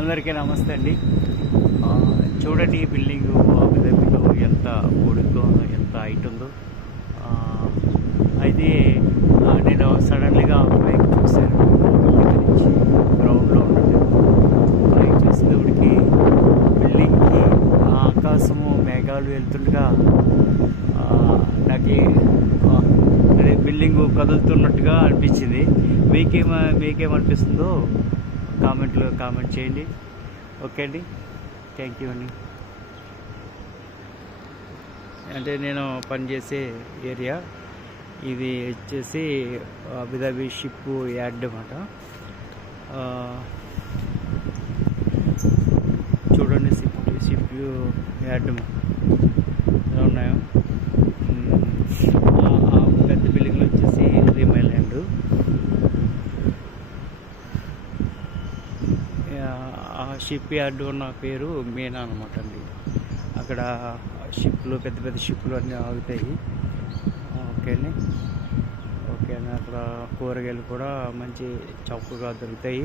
అందరికీ నమస్తే అండి. చూడండి ఈ బిల్డింగ్ అబుదాబిలో ఎంత పొడుగ్గా ఉందో, ఎంత హైట్ ఉందో. అయితే నేను సడన్లీగా పైకి చూశాను. గ్రౌండ్లో ఉంటుంది. పైకి చూసేటప్పటికి బిల్డింగ్కి ఆకాశము మేఘాలు వెళ్తుండగా నాకు బిల్డింగ్ కదులుతున్నట్టుగా అనిపించింది. మీకేమనిపిస్తుందో కామెంట్ చేయండి. ఓకే అండి, థ్యాంక్ యూ అండి. అంటే నేను పనిచేసే ఏరియా ఇది వచ్చేసి అబుదాబి షిప్ యార్డ్ అన్నమాట. చూడండి షిప్ యార్డ్ ఎలా ఉన్నాయో. పెద్ద బిల్డింగ్లు వచ్చేసి రీమైల్ ల్యాండ్. ఆ షిప్ యార్డ్ ఉన్న పేరు మీనా అనమాట అండి. అక్కడ పెద్ద పెద్ద షిప్లు అన్నీ ఆగుతాయి. ఓకే అండి. అక్కడ కూరగాయలు కూడా మంచి చౌకగా దొరుకుతాయి.